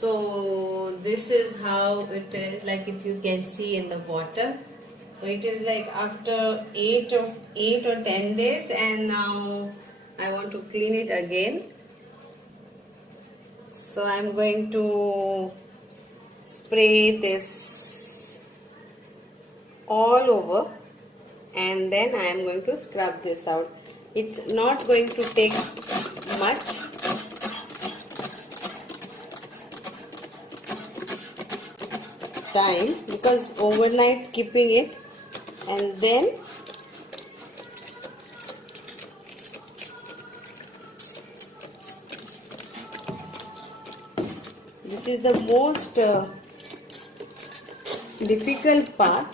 So this is how it is, like if you can see in the bottom. So it is like after 8 or 10 days, and now I want to clean it again. So I'm going to spray this all over, and then I am going to scrub this out. It's not going to take much. Time, because overnight keeping it, and then this is the most difficult part,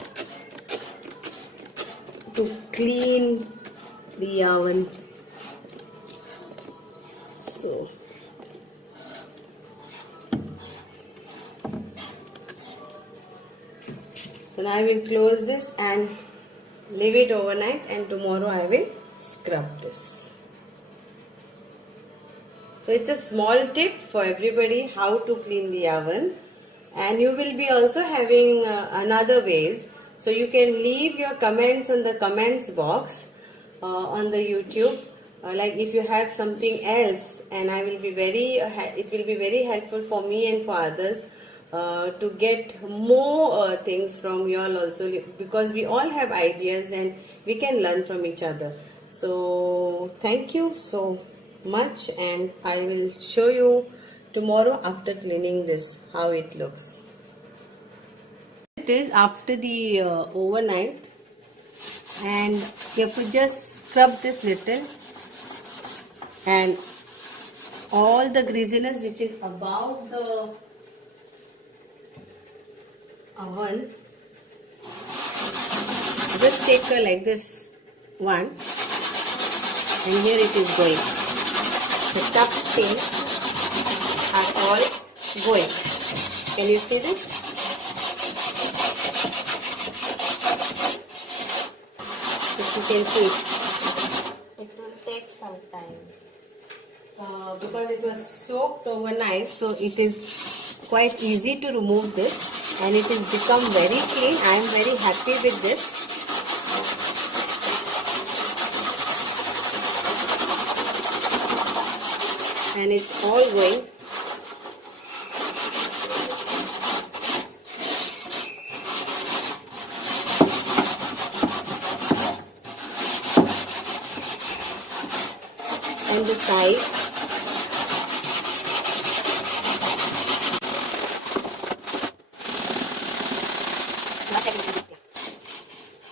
to clean the oven. So now I will close this and leave it overnight, and tomorrow I will scrub this. So it's a small tip for everybody how to clean the oven, and you will be also having another ways. So you can leave your comments on the comments box on the YouTube. Like if you have something else, and I will be it will be very helpful for me and for others to get more things from you all also, because we all have ideas and we can learn from each other. So thank you so much, and I will show you tomorrow after cleaning this how it looks. It is after the overnight, and you have to just scrub this little, and all the greasiness which is above the oven, just take a like this one, and here it is going. The tough stains are all going. Can you see this? If you can see, it will take some time because it was soaked overnight, so it is quite easy to remove this, and it has become very clean. I am very happy with this. And it's all going. On the sides.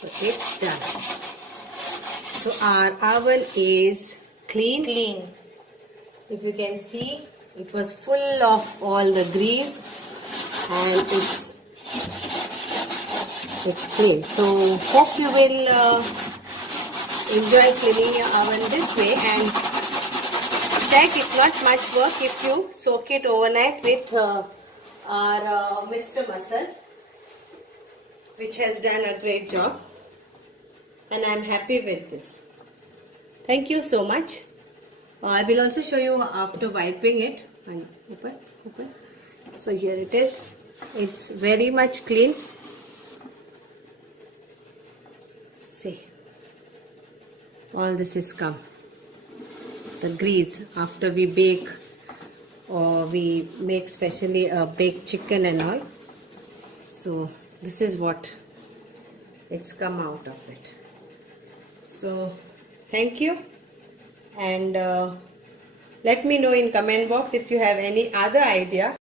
So it's done. So our oven is clean. If you can see, it was full of all the grease, and it's clean. So hope you will enjoy cleaning your oven this way, and check, it's not much work if you soak it overnight with our Mr. Muscle, which has done a great job, and I am happy with this. Thank you so much. I will also show you after wiping it. And open. So here it is. It's very much clean. See, all this is come. The grease after we bake, or we make specially a baked chicken and all. So this is what it's come out of it. So thank you. And let me know in comment box if you have any other idea.